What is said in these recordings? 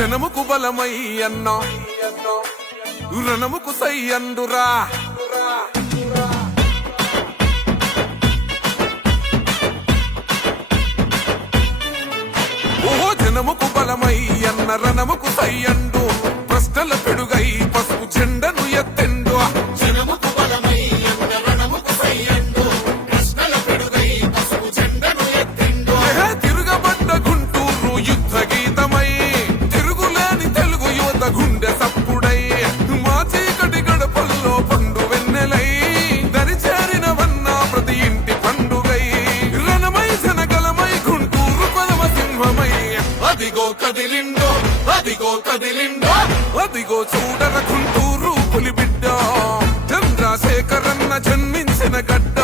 జనముకు బలమై అన్నా రణముకు సై అందురా ఓహో జనముకు బలమై అన్న రణముకు సై అండు ప్రశ్నల పెడుగై పసుపు జెండను ఎత్తెండు జనముకు బలమై అన్న రణముకు సై అండు ప్రశ్నల పెడుగై పసుపు జెండను ఎత్తెండు తిరుగబడ్డ గుంటూరు యుద్ధ గీతమై తిరుగులేని తెలుగు యువత గుండె సప్పుడై మా చీకటి గడపల్లో పండు వెన్నెలై దరిచేరినవన్నా ప్రతి ఇంటి పండుగై రణమై జనగలమై గుంటూరు కొలవ సింహమై అదిగో కదిలిండో అదిగో కదిలిండో అదిగో చూడర గుంటూరు పులిబిడ్డ చంద్రశేఖరన్న జన్మించిన గడ్డ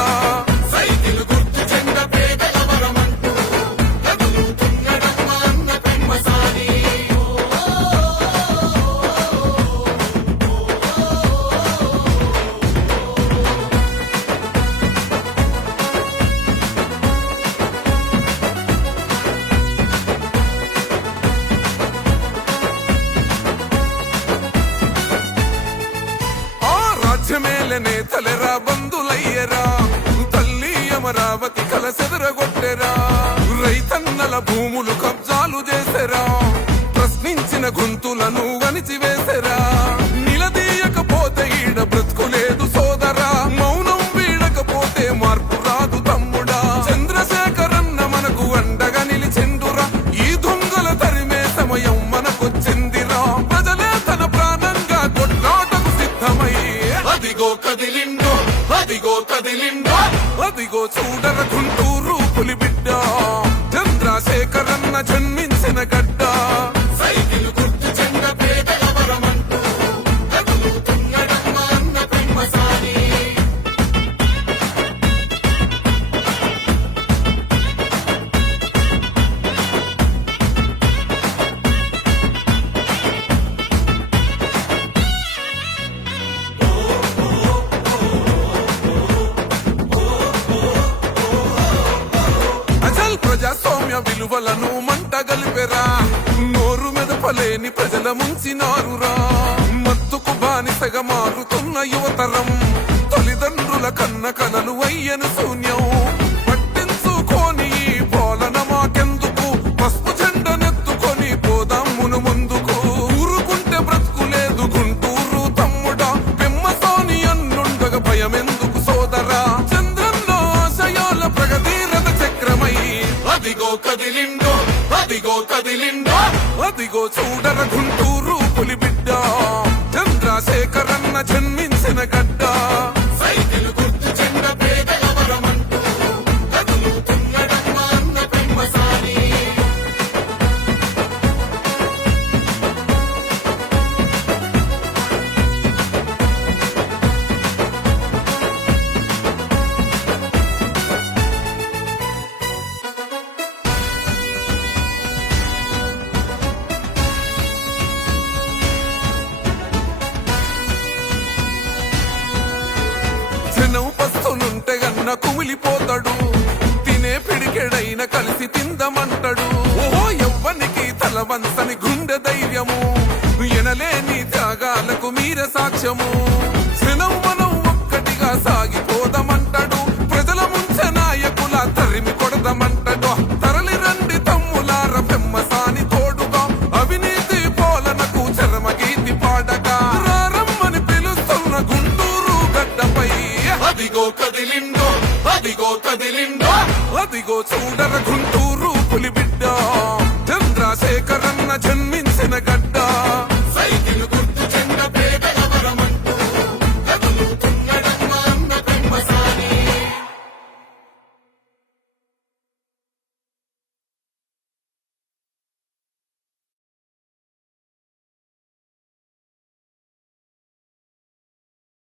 సైకిల్ గుర్తు జెండ పేదల వరమంటూ కదులుతున్నడమ్మ అన్న పెమ్మసాని ఆ రాజ్యమేలనే తలెరా బంధులయ్యరా తల్లి అమరావతి కలసెదరగొట్టెరా రైతన్నల భూములు కబ్జాలు చేసెరా ప్రశ్నించిన గొంతులను వణిచివేసెరా నిలదీయకపోతే ఈడ బ్రతుకులేదు సోదరా మౌనం వీడకపోతే మార్పు రాదు తమ్ముడా చంద్రశేఖరన్న మనకు అండగా నిలిచెందురా ఈ దొంగల తరిమే సమయం మనకొచ్చిందిరా ప్రజలే తన ప్రాణంగా కొట్లాటకు సిద్ధమై అదిగో కదిలిండో అదిగో కదిలిండో అదిగో చూడర గుంటూరు పులిబిడ్డ చంద్రశేఖరన్న జన్మించిన గడ్డ సైకిల్ గుర్తు జెండ పేదల వరమంటూ కదులుతున్నడమ్మ అన్న పెమ్మసాని అజల్ ప్రజాస్వామ్య విలువలను మంట గలిపెరా నోరు మెదపలేని ప్రజల ముంచినారురా మత్తుకు బానిసగా మారుతున్న యువతరం తల్లిదండ్రుల కన్న కలలు అయ్యను శూన్యం పట్టించుకోని ఈ పాలన మాకెందుకు పసుపు జెండనెత్తుకొని పోదాం మును ముందుకు ఊరుకుంటే బ్రతుకులేదు గుంటూరు తమ్ముడా పెమ్మసాని అన్నుండగా భయమెందుకు సోదరా చంద్రన్న ఆశయాల ప్రగతి రథ చక్రమై అదిగో కదిలిండో అదిగో కదిలిండో అదిగో చూడర గుంటూరు పులిబిడ్డ చంద్రశేఖరన్న జన్మించిన గడ్డ సైకిల్ గుర్తు జెండ పేదల వరమంటూ కదులుతున్నడమ్మ అన్న పెమ్మసాని జనం పస్తులుంటే గన్న కుమిలిపోతాడు తినే పిడికెడైన కలిసి తిందమంటాడు ఓహో ఎవ్వనికి తల వంచని గుండె ధైర్యము ఎనలేని త్యాగాలకు మీర సాక్ష్యము జనం మనం ఒక్కటిగా సాగిపోదామంటాడు ప్రజల ముంచె నాయకుల తరిమి కొడదామంటాడు తరలి రండి తమ్ములార పెమ్మసాని తోడుగా అవినీతి పాలనకు చరమగీతి పాడగా రారమ్మని పిలుస్తున్న గుంటూరు గడ్డపై అదిగో కదిలిండో అదిగో కదిలిండో అదిగో చూడర గుంటూరు పులిబిడ్డ చంద్రశేఖరన్న జన్మి